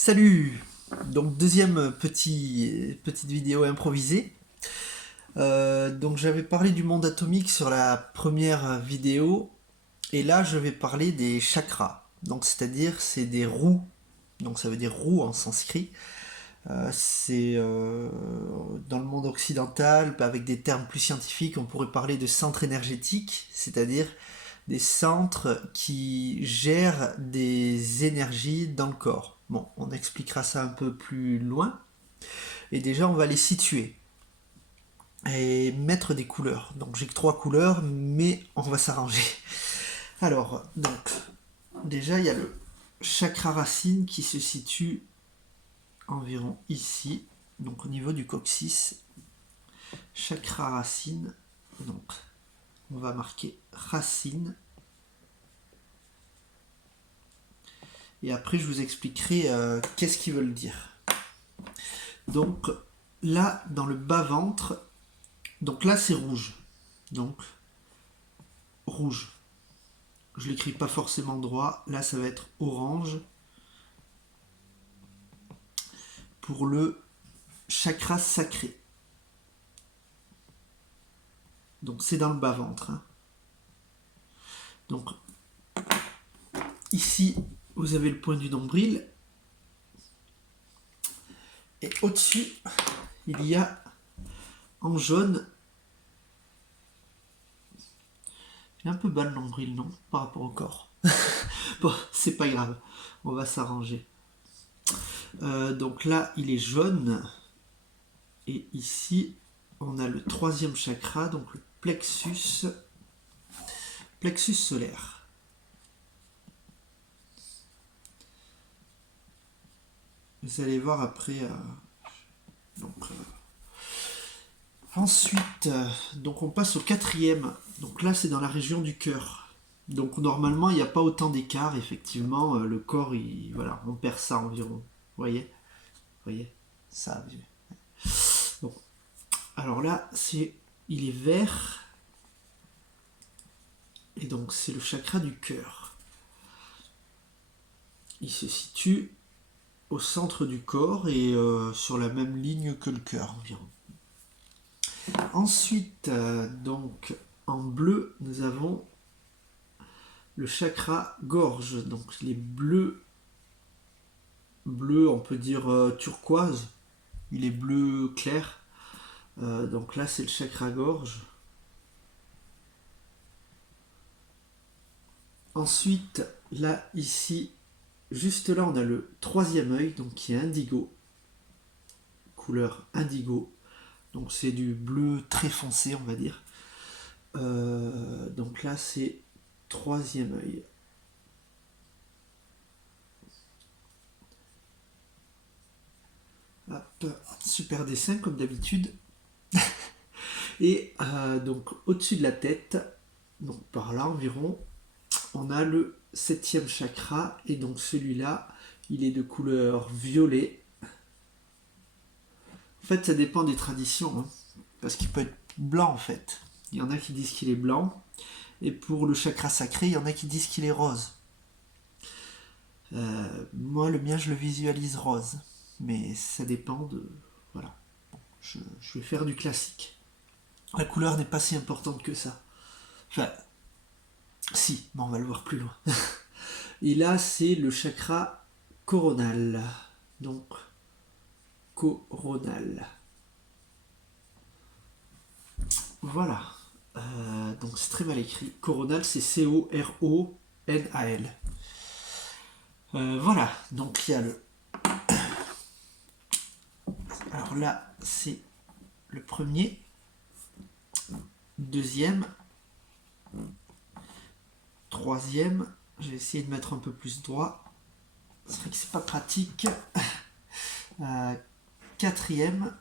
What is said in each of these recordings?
Salut! Donc deuxième petite vidéo improvisée. Donc j'avais parlé du monde atomique sur la première vidéo et là je vais parler des chakras. Donc c'est-à-dire c'est des roues. Donc ça veut dire roue en sanskrit. C'est dans le monde occidental, avec des termes plus scientifiques, on pourrait parler de centres énergétiques, c'est-à-dire des centres qui gèrent des énergies dans le corps. Bon, on expliquera ça un peu plus loin. Et déjà, on va les situer et mettre des couleurs. Donc j'ai que 3 couleurs, mais on va s'arranger. Alors, donc, déjà, il y a le chakra racine qui se situe environ ici, donc au niveau du coccyx. Chakra racine, donc on va marquer racine. Et après, je vous expliquerai qu'est-ce qu'ils veulent dire. Donc là, dans le bas-ventre, donc là c'est rouge. Donc rouge. Je l'écris pas forcément droit. Là, ça va être orange pour le chakra sacré. Donc c'est dans le bas-ventre. Hein. Donc ici, vous avez le point du nombril. Et au-dessus, il y a en jaune. Il est un peu bas le nombril, non? Par rapport au corps. Bon, c'est pas grave. On va s'arranger. Donc là, il est jaune. Et ici, on a le troisième chakra, donc le plexus solaire. Vous allez voir après. Ensuite, donc on passe au quatrième. Donc là, c'est dans la région du cœur. Donc normalement, il n'y a pas autant d'écart. Effectivement, le corps, voilà, on perd ça environ. Vous voyez ça. Bon. Alors là, il est vert. Et donc, c'est le chakra du cœur. Il se situe au centre du corps et sur la même ligne que le cœur environ. Ensuite, donc en bleu, nous avons le chakra gorge. Donc les bleus, on peut dire turquoise. Il est bleu clair. Donc là, c'est le chakra gorge. Ensuite, là, ici, juste là, on a le troisième œil, donc qui est indigo. Couleur indigo. Donc c'est du bleu très foncé, on va dire. Donc là, c'est troisième œil. Hop, super dessin comme d'habitude. Et donc au-dessus de la tête, donc par là environ, on a le septième chakra. Et donc celui-là, il est de couleur violet. En fait, ça dépend des traditions. Hein, parce qu'il peut être blanc en fait. Il y en a qui disent qu'il est blanc. Et pour le chakra sacré, il y en a qui disent qu'il est rose. Moi, le mien, je le visualise rose. Mais ça dépend de... Voilà. Bon, je vais faire du classique. La couleur n'est pas si importante que ça. Enfin, si, mais on va le voir plus loin. Et là, c'est le chakra coronal. Donc, coronal. Voilà. Donc c'est très mal écrit. Coronal, c'est C-O-R-O-N-A-L. Voilà. Donc il y a le... Alors là, c'est le premier. Deuxième. Troisième. Je vais essayer de mettre un peu plus droit. C'est vrai que c'est pas pratique. Quatrième.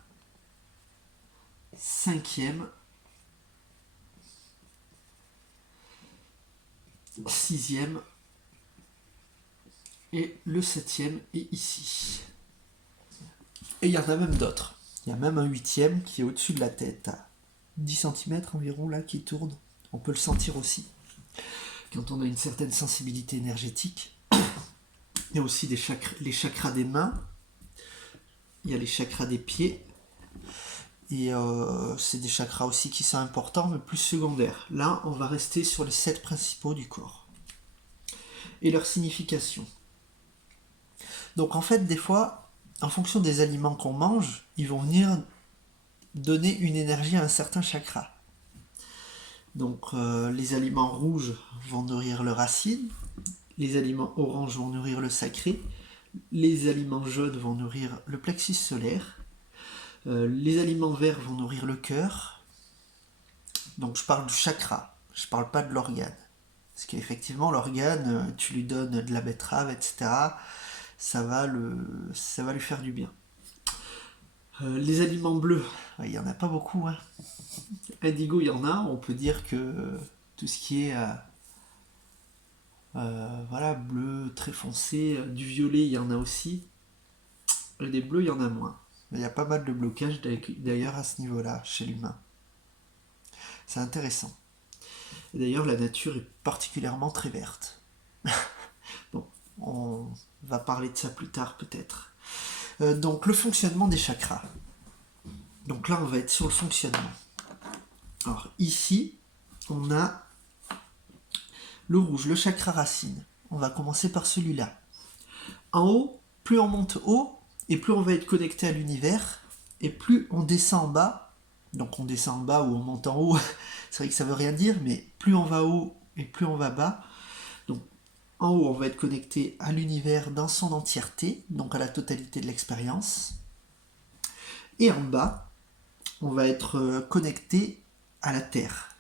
Cinquième. Sixième. Et le septième est ici. Et il y en a même d'autres. Il y a même un huitième qui est au-dessus de la tête, à 10 cm environ, là, qui tourne. On peut le sentir aussi, quand on a une certaine sensibilité énergétique. Il y a aussi les chakras des mains. Il y a les chakras des pieds. Et c'est des chakras aussi qui sont importants, mais plus secondaires. Là, on va rester sur les 7 principaux du corps. Et leur signification. Donc en fait, des fois, en fonction des aliments qu'on mange, ils vont venir donner une énergie à un certain chakra. Donc les aliments rouges vont nourrir le racine, les aliments oranges vont nourrir le sacré, les aliments jaunes vont nourrir le plexus solaire, les aliments verts vont nourrir le cœur. Donc je parle du chakra, je parle pas de l'organe. Parce qu'effectivement l'organe, tu lui donnes de la betterave, etc. Ça va lui faire du bien. Les aliments bleus, il n'y en a pas beaucoup. Hein. Indigo, il y en a. On peut dire que tout ce qui est voilà, bleu très foncé, du violet, il y en a aussi. Et des bleus, il y en a moins. Il y a pas mal de blocages d'ailleurs à ce niveau-là, chez l'humain. C'est intéressant. Et d'ailleurs, la nature est particulièrement très verte. Bon, on va parler de ça plus tard peut-être. Donc, le fonctionnement des chakras. Donc là, on va être sur le fonctionnement. Alors, ici, on a le rouge, le chakra racine. On va commencer par celui-là. En haut, plus on monte haut, et plus on va être connecté à l'univers, et plus on descend en bas. Donc on descend en bas ou on monte en haut, c'est vrai que ça veut rien dire, mais plus on va haut et plus on va bas. Donc en haut, on va être connecté à l'univers dans son entièreté, donc à la totalité de l'expérience. Et en bas, on va être connecté à la Terre,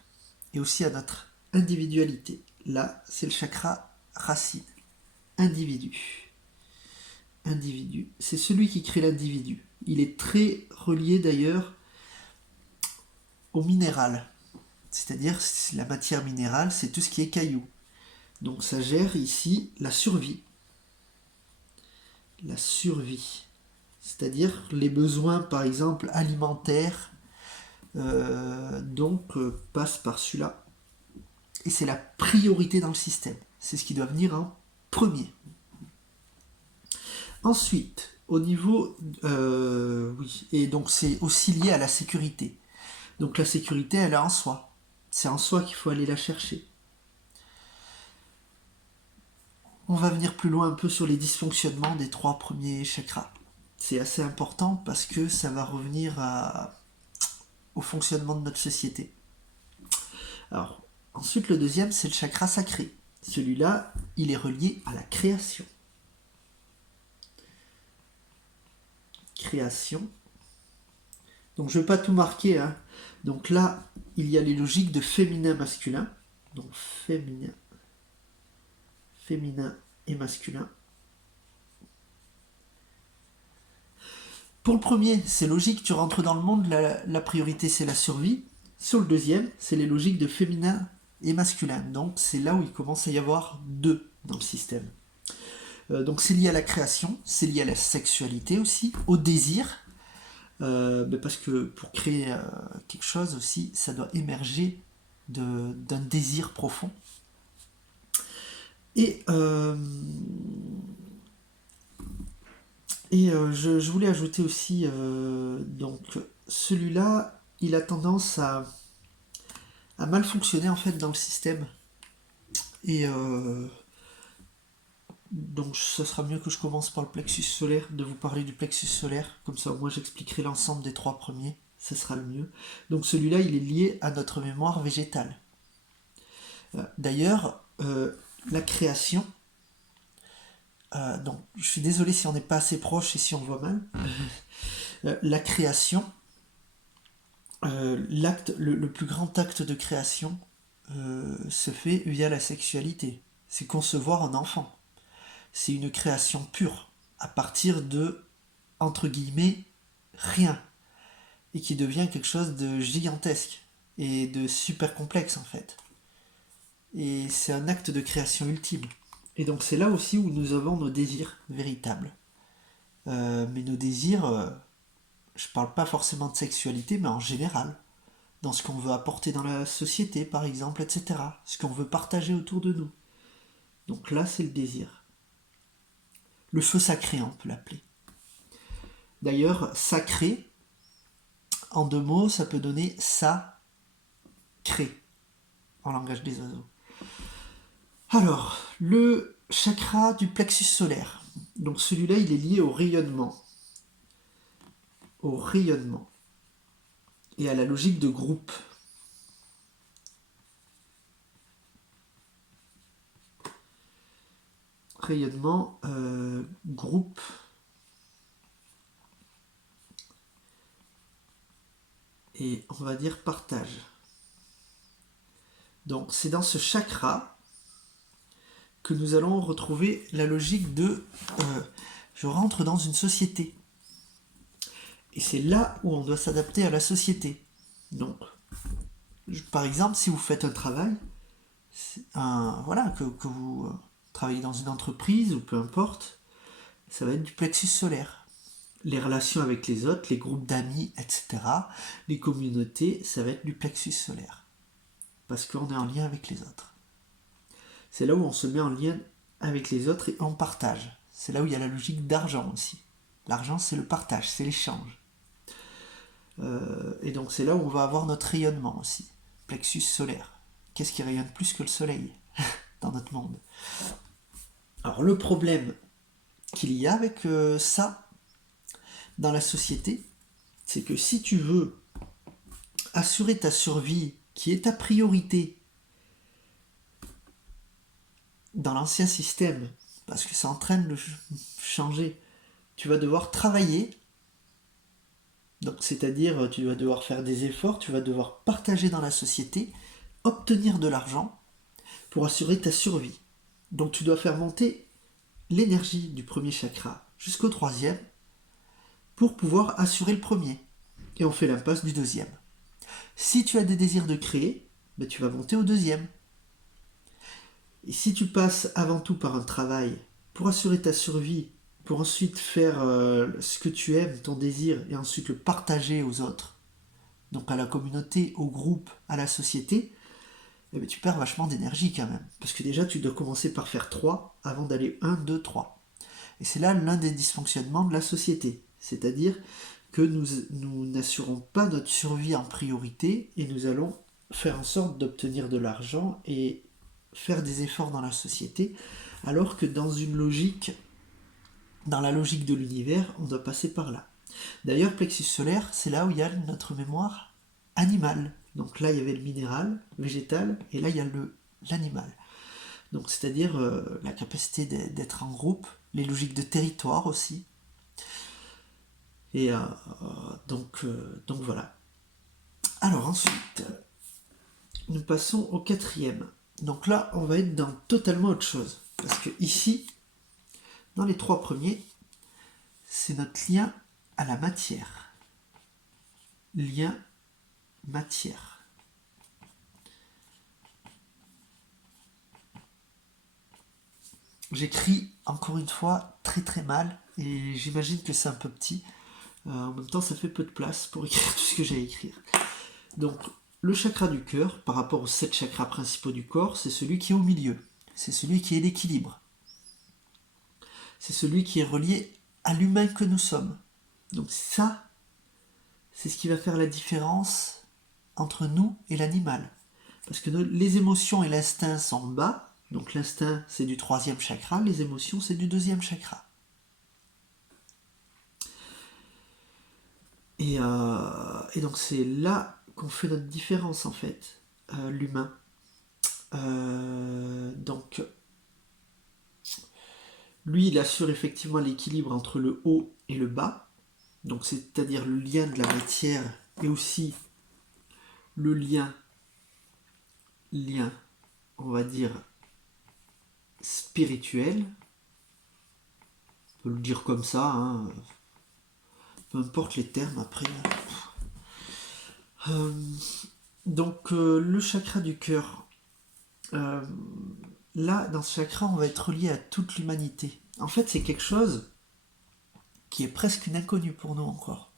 et aussi à notre individualité. Là, c'est le chakra racine. Individu. Individu. C'est celui qui crée l'individu. Il est très relié d'ailleurs au minéral. C'est-à-dire, la matière minérale, c'est tout ce qui est cailloux. Donc ça gère ici la survie. La survie. C'est-à-dire les besoins, par exemple, alimentaires, passent par celui-là. Et c'est la priorité dans le système. C'est ce qui doit venir en premier. Ensuite, au niveau... oui, et donc c'est aussi lié à la sécurité. Donc la sécurité, elle est en soi. C'est en soi qu'il faut aller la chercher. On va venir plus loin un peu sur les dysfonctionnements des 3 premiers chakras. C'est assez important parce que ça va revenir au fonctionnement de notre société. Alors, ensuite, le deuxième, c'est le chakra sacré. Celui-là, il est relié à la création. Création. Donc, je ne vais pas tout marquer. Hein. Donc là, il y a les logiques de féminin-masculin. Donc, féminin et masculin. Pour le premier, c'est logique, tu rentres dans le monde, la priorité c'est la survie. Sur le deuxième, c'est les logiques de féminin et masculin. Donc c'est là où il commence à y avoir 2 dans le système. Donc c'est lié à la création, c'est lié à la sexualité aussi, au désir. Parce que pour créer quelque chose aussi, ça doit émerger d'un désir profond. Et je voulais ajouter aussi, donc celui-là, il a tendance à mal fonctionner en fait dans le système. Et donc ce sera mieux que je commence par le plexus solaire, de vous parler du plexus solaire, comme ça moi j'expliquerai l'ensemble des 3 premiers, ce sera le mieux. Donc celui-là, il est lié à notre mémoire végétale. D'ailleurs, la création, donc je suis désolé si on n'est pas assez proche et si on voit mal. La création, le plus grand acte de création se fait via la sexualité. C'est concevoir un enfant. C'est une création pure, à partir de, entre guillemets, rien. Et qui devient quelque chose de gigantesque et de super complexe en fait. Et c'est un acte de création ultime. Et donc c'est là aussi où nous avons nos désirs véritables. Mais nos désirs, je parle pas forcément de sexualité, mais en général. Dans ce qu'on veut apporter dans la société, par exemple, etc. Ce qu'on veut partager autour de nous. Donc là, c'est le désir. Le feu sacré, on peut l'appeler. D'ailleurs, sacré, en 2 mots, ça peut donner ça, cré, en langage des oiseaux. Alors, le chakra du plexus solaire. Donc celui-là, il est lié au rayonnement. Au rayonnement. Et à la logique de groupe. Rayonnement, groupe. Et on va dire partage. Donc c'est dans ce chakra que nous allons retrouver la logique de je rentre dans une société. Et c'est là où on doit s'adapter à la société. Donc, par exemple, si vous faites un travail, voilà, que vous travaillez dans une entreprise ou peu importe, ça va être du plexus solaire. Les relations avec les autres, les groupes d'amis, etc., les communautés, ça va être du plexus solaire. Parce qu'on est en lien avec les autres. C'est là où on se met en lien avec les autres et on partage. C'est là où il y a la logique d'argent aussi. L'argent, c'est le partage, c'est l'échange. Et donc c'est là où on va avoir notre rayonnement aussi. Plexus solaire. Qu'est-ce qui rayonne plus que le soleil dans notre monde? Alors le problème qu'il y a avec ça dans la société, c'est que si tu veux assurer ta survie, qui est ta priorité dans l'ancien système, parce que c'est en train de changer, tu vas devoir travailler. Donc c'est-à-dire tu vas devoir faire des efforts, tu vas devoir partager dans la société, obtenir de l'argent pour assurer ta survie. Donc tu dois faire monter l'énergie du premier chakra jusqu'au 3e pour pouvoir assurer le premier. Et on fait l'impasse du 2e. Si tu as des désirs de créer, ben tu vas monter au 2e. Et si tu passes avant tout par un travail pour assurer ta survie, pour ensuite faire ce que tu aimes, ton désir, et ensuite le partager aux autres, donc à la communauté, au groupe, à la société, eh bien, tu perds vachement d'énergie quand même. Parce que déjà, tu dois commencer par faire 3 avant d'aller 1, 2, 3. Et c'est là l'un des dysfonctionnements de la société. C'est-à-dire que nous n'assurons pas notre survie en priorité et nous allons faire en sorte d'obtenir de l'argent et faire des efforts dans la société, alors que dans la logique de l'univers, on doit passer par là. D'ailleurs, plexus solaire, c'est là où il y a notre mémoire animale. Donc là, il y avait le minéral, végétal, et là, il y a l'animal. Donc, c'est-à-dire la capacité d'être en groupe, les logiques de territoire aussi. Et donc voilà. Alors ensuite, nous passons au 4e. Donc là, on va être dans totalement autre chose. Parce que ici, dans les 3 premiers, c'est notre lien à la matière. Lien matière. J'écris encore une fois très très mal et j'imagine que c'est un peu petit. En même temps, ça fait peu de place pour écrire tout ce que j'ai à écrire. Donc, le chakra du cœur, par rapport aux 7 chakras principaux du corps, c'est celui qui est au milieu. C'est celui qui est l'équilibre. C'est celui qui est relié à l'humain que nous sommes. Donc ça, c'est ce qui va faire la différence entre nous et l'animal. Parce que les émotions et l'instinct sont bas. Donc l'instinct, c'est du 3e chakra. Les émotions, c'est du 2e chakra. Et donc c'est là qu'on fait notre différence en fait, l'humain. Donc lui, il assure effectivement l'équilibre entre le haut et le bas. Donc c'est-à-dire le lien de la matière et aussi le lien, on va dire, spirituel. On peut le dire comme ça, hein. Peu importe les termes après. Donc le chakra du cœur. Là, dans ce chakra, on va être relié à toute l'humanité. En fait, c'est quelque chose qui est presque une inconnue pour nous encore.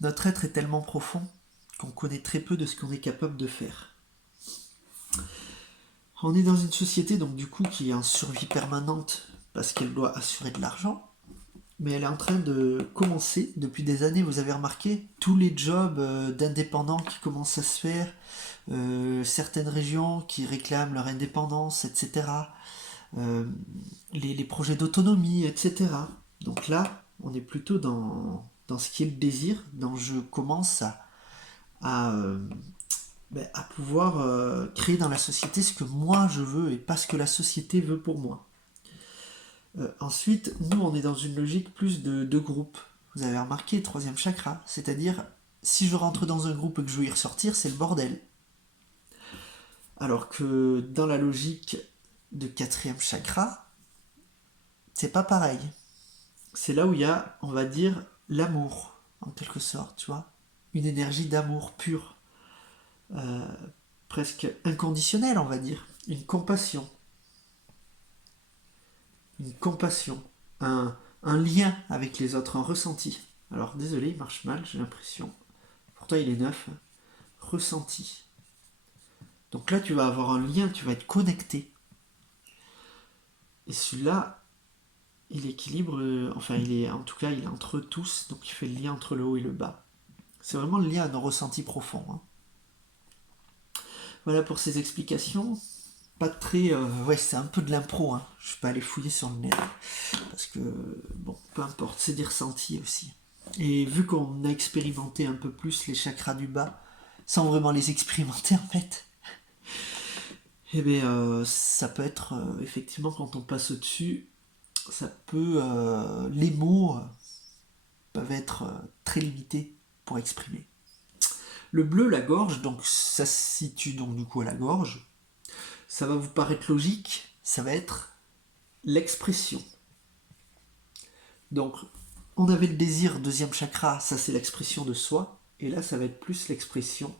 Notre être est tellement profond qu'on connaît très peu de ce qu'on est capable de faire. On est dans une société donc du coup qui est en survie permanente parce qu'elle doit assurer de l'argent, mais elle est en train de commencer, depuis des années, vous avez remarqué, tous les jobs d'indépendants qui commencent à se faire, certaines régions qui réclament leur indépendance, etc. euh, les projets d'autonomie, etc. Donc là, on est plutôt dans ce qui est le désir, dans je commence à, euh, à pouvoir créer dans la société ce que moi je veux et pas ce que la société veut pour moi. Ensuite, nous, on est dans une logique plus de groupe. Vous avez remarqué, troisième chakra, c'est-à-dire, si je rentre dans un groupe et que je veux y ressortir, c'est le bordel. Alors que dans la logique de quatrième chakra, c'est pas pareil. C'est là où il y a, on va dire, l'amour, en quelque sorte, tu vois. Une énergie d'amour pur, euh, presque inconditionnelle, on va dire. Une compassion. Une compassion. Un lien avec les autres, un ressenti. Alors, désolé, il marche mal, j'ai l'impression. Pourtant, il est neuf. Ressenti. Donc là, tu vas avoir un lien, tu vas être connecté. Et celui-là, il équilibre, enfin, en tout cas, il est entre tous, donc il fait le lien entre le haut et le bas. C'est vraiment le lien à nos ressentis profonds. Hein. Voilà pour ces explications. Pas très. Ouais, c'est un peu de l'impro. Hein. Je vais pas aller fouiller sur le net. Parce que, bon, peu importe, c'est des ressentis aussi. Et vu qu'on a expérimenté un peu plus les chakras du bas, sans vraiment les expérimenter en fait, eh bien, ça peut être, effectivement, quand on passe au-dessus, ça peut. Les mots peuvent être très limités pour exprimer. Le bleu, la gorge, donc ça se situe donc du coup à la gorge. Ça va vous paraître logique, ça va être l'expression. Donc, on avait le désir, deuxième chakra, ça c'est l'expression de soi, et là ça va être plus l'expression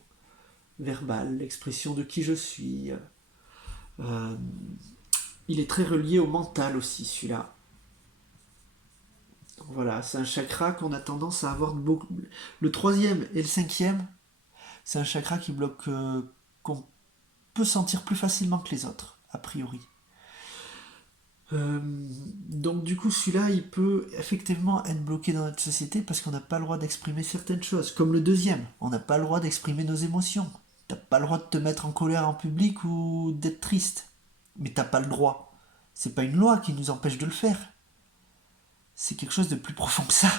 verbale, l'expression de qui je suis. Euh, il est très relié au mental aussi, celui-là. Donc voilà, c'est un chakra qu'on a tendance à avoir beaucoup. Le troisième et le cinquième, c'est un chakra qui bloque, qu'on peut sentir plus facilement que les autres, a priori. Euh, donc du coup, celui-là, il peut effectivement être bloqué dans notre société parce qu'on n'a pas le droit d'exprimer certaines choses. Comme le deuxième, on n'a pas le droit d'exprimer nos émotions. T'as pas le droit de te mettre en colère en public ou d'être triste. Mais t'as pas le droit. C'est pas une loi qui nous empêche de le faire. C'est quelque chose de plus profond que ça.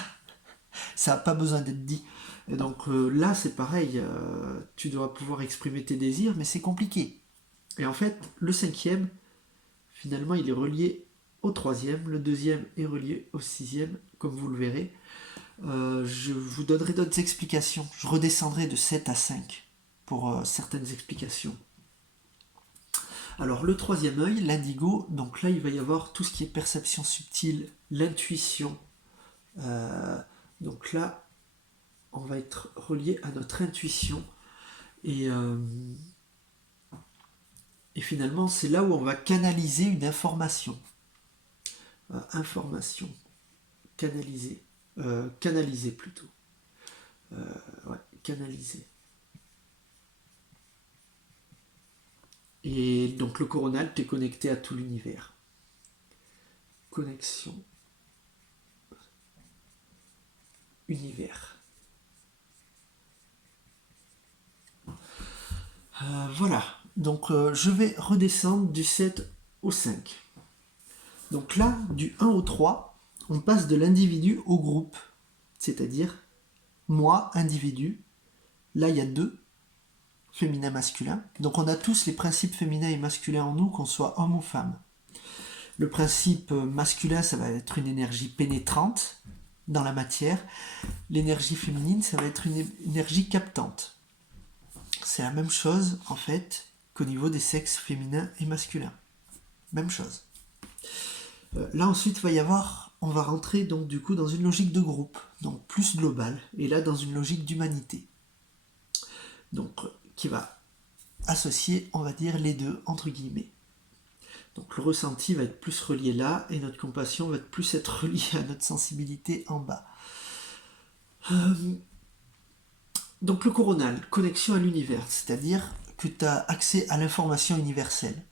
Ça n'a pas besoin d'être dit. Et donc là, c'est pareil. Tu dois pouvoir exprimer tes désirs, mais c'est compliqué. Et en fait, le cinquième, finalement, il est relié au troisième, le deuxième est relié au sixième, comme vous le verrez. Je vous donnerai d'autres explications. Je redescendrai de 7 à 5 pour certaines explications. Alors le troisième œil, l'indigo, donc là il va y avoir tout ce qui est perception subtile, l'intuition. Donc là, on va être relié à notre intuition. Et, euh, et finalement, c'est là où on va canaliser une information. Information. Canaliser. Canaliser plutôt. Ouais, canaliser. Et donc le coronal, tu es connecté à tout l'univers. Connexion. Univers. Voilà. Donc je vais redescendre du 7 au 5. Donc là, du 1 au 3, on passe de l'individu au groupe. C'est-à-dire, moi, individu, là il y a deux, féminin, masculin. Donc on a tous les principes féminins et masculins en nous, qu'on soit homme ou femme. Le principe masculin, ça va être une énergie pénétrante dans la matière. L'énergie féminine, ça va être une énergie captante. C'est la même chose, en fait, qu'au niveau des sexes féminins et masculins. Même chose. Là, ensuite, on va rentrer donc du coup dans une logique de groupe, donc plus globale, et là dans une logique d'humanité. Donc, qui va associer, on va dire, les deux, entre guillemets. Donc le ressenti va être plus relié là, et notre compassion va plus être reliée à notre sensibilité en bas. Donc le coronal, connexion à l'univers, c'est-à-dire que tu as accès à l'information universelle.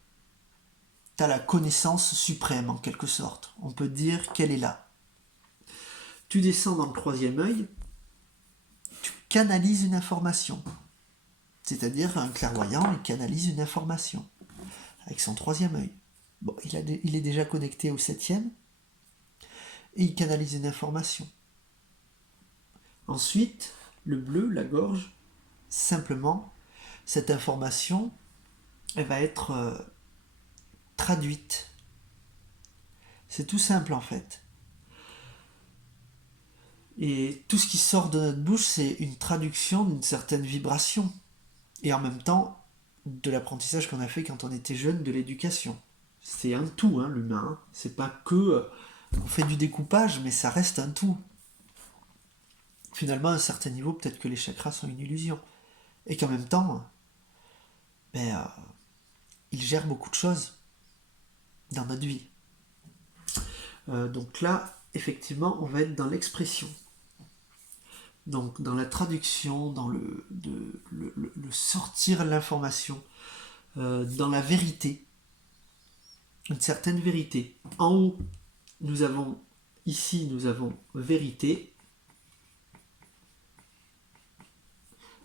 tu as la connaissance suprême en quelque sorte. On peut dire qu'elle est là. Tu descends dans le troisième œil, tu canalises une information. C'est-à-dire un clairvoyant, il canalise une information avec son troisième œil. Bon, il est déjà connecté au septième et il canalise une information. Ensuite, le bleu, la gorge, simplement, cette information, elle va être traduite. C'est tout simple en fait. Et tout ce qui sort de notre bouche, c'est une traduction d'une certaine vibration. Et en même temps, de l'apprentissage qu'on a fait quand on était jeune, de l'éducation. C'est un tout, hein, l'humain. Hein. C'est pas que on fait du découpage, mais ça reste un tout. Finalement, à un certain niveau, peut-être que les chakras sont une illusion. Et qu'en même temps, ils gèrent beaucoup de choses dans notre vie. Donc là, effectivement, on va être dans l'expression. Donc dans la traduction, dans le sortir l'information, dans la vérité, une certaine vérité. En haut, nous avons vérité.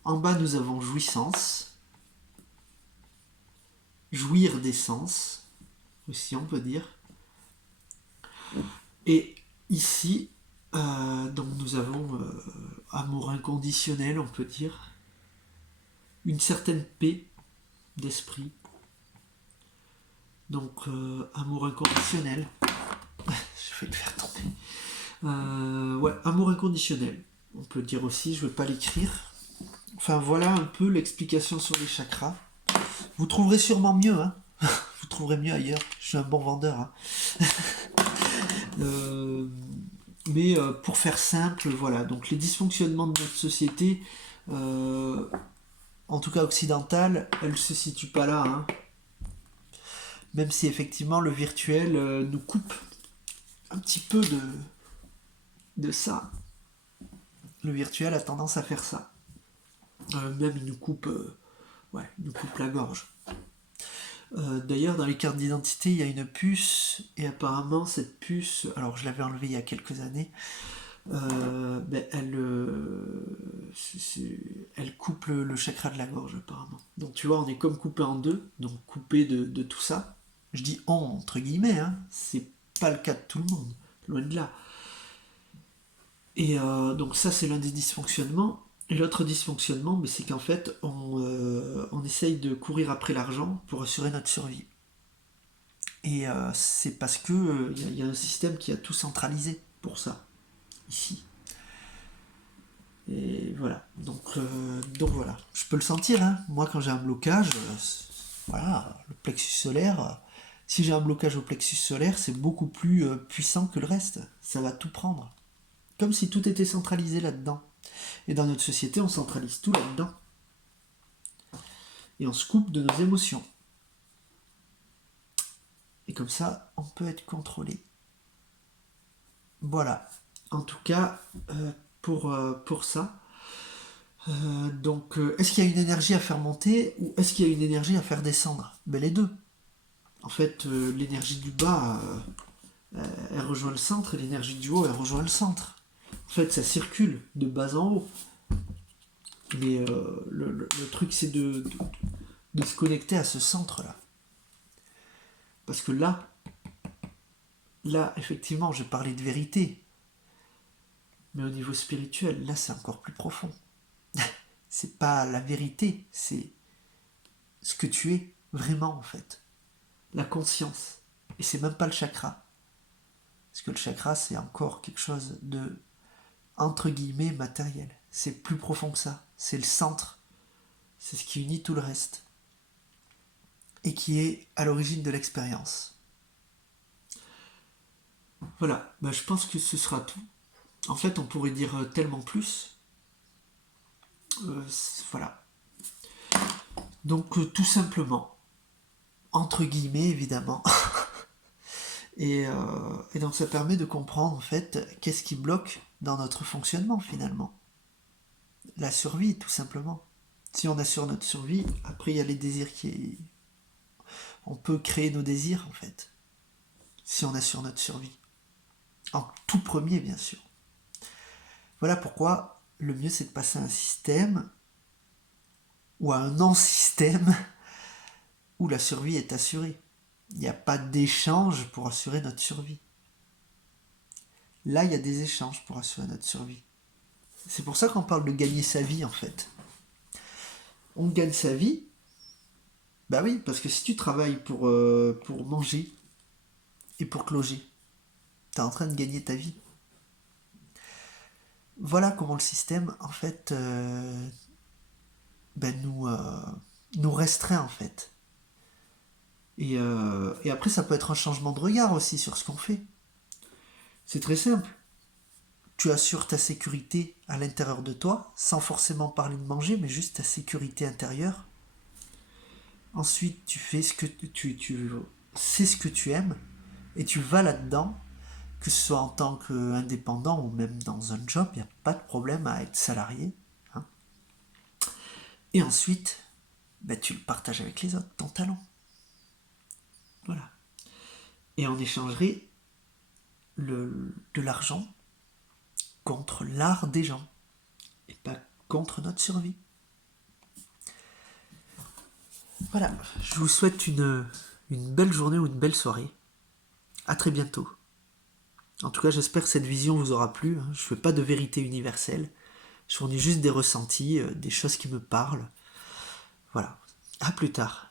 En bas, nous avons jouissance. Jouir des sens, aussi on peut dire. Et ici, donc nous avons amour inconditionnel, on peut dire. Une certaine paix d'esprit. Donc amour inconditionnel. Je vais le faire tomber. Ouais, amour inconditionnel. On peut dire aussi, je ne vais pas l'écrire. Enfin voilà un peu l'explication sur les chakras. Vous trouverez sûrement mieux, hein. Vous trouverez mieux ailleurs. Je suis un bon vendeur. Hein. Mais pour faire simple, voilà. Donc les dysfonctionnements de notre société, en tout cas occidentale, elles ne se situent pas là. Hein. Même si effectivement le virtuel nous coupe un petit peu de ça. Le virtuel a tendance à faire ça. Même il nous coupe la gorge. D'ailleurs, dans les cartes d'identité, il y a une puce, et apparemment, cette puce, alors je l'avais enlevée il y a quelques années, elle coupe le chakra de la gorge, apparemment. Donc tu vois, on est comme coupé en deux, donc coupé de tout ça. Je dis on, entre guillemets, hein, c'est pas le cas de tout le monde, loin de là. Et donc ça, c'est l'un des dysfonctionnements. Et l'autre dysfonctionnement, c'est qu'en fait, on essaye de courir après l'argent pour assurer notre survie. Et c'est parce que y a un système qui a tout centralisé pour ça, ici. Et voilà. Donc voilà. Je peux le sentir, hein. Moi, quand j'ai un blocage, voilà, le plexus solaire, si j'ai un blocage au plexus solaire, c'est beaucoup plus puissant que le reste. Ça va tout prendre. Comme si tout était centralisé là-dedans. Et dans notre société, on centralise tout là-dedans. Et on se coupe de nos émotions. Et comme ça, on peut être contrôlé. Voilà. En tout cas, pour ça. Donc, est-ce qu'il y a une énergie à faire monter ou est-ce qu'il y a une énergie à faire descendre? Les deux. En fait, l'énergie du bas, elle rejoint le centre, et l'énergie du haut, elle rejoint le centre. En fait, ça circule de bas en haut. Mais le truc, c'est de se connecter à ce centre-là. Parce que là, effectivement, je parlais de vérité. Mais au niveau spirituel, là, c'est encore plus profond. C'est pas la vérité, c'est ce que tu es vraiment, en fait. La conscience. Et c'est même pas le chakra. Parce que le chakra, c'est encore quelque chose de, entre guillemets, matériel. C'est plus profond que ça. C'est le centre. C'est ce qui unit tout le reste. Et qui est à l'origine de l'expérience. Voilà, je pense que ce sera tout. En fait, on pourrait dire tellement plus. Voilà. Donc, tout simplement, entre guillemets, évidemment. et donc, ça permet de comprendre, en fait, qu'est-ce qui bloque dans notre fonctionnement, finalement. La survie, tout simplement. Si on assure notre survie, après, il y a les désirs qui... On peut créer nos désirs, en fait, si on assure notre survie. En tout premier, bien sûr. Voilà pourquoi le mieux, c'est de passer à un système ou à un non-système où la survie est assurée. Il n'y a pas d'échange pour assurer notre survie. Là, il y a des échanges pour assurer notre survie. C'est pour ça qu'on parle de gagner sa vie, en fait. On gagne sa vie, bah oui, parce que si tu travailles pour manger et pour te loger, t'es en train de gagner ta vie. Voilà comment le système, en fait, nous restreint, en fait. Et après, ça peut être un changement de regard aussi sur ce qu'on fait. C'est très simple. Tu assures ta sécurité à l'intérieur de toi, sans forcément parler de manger, mais juste ta sécurité intérieure. Ensuite, tu fais ce que tu sais ce que tu aimes, et tu vas là-dedans, que ce soit en tant qu'indépendant ou même dans un job, il n'y a pas de problème à être salarié. Hein. Et ensuite, tu le partages avec les autres, ton talent. Voilà. Et on échangerait de l'argent contre l'art des gens, et pas contre notre survie. Voilà, je vous souhaite une belle journée ou une belle soirée. À très bientôt. En tout cas, j'espère que cette vision vous aura plu. Je ne fais pas de vérité universelle. Je fournis juste des ressentis, des choses qui me parlent. Voilà. À plus tard.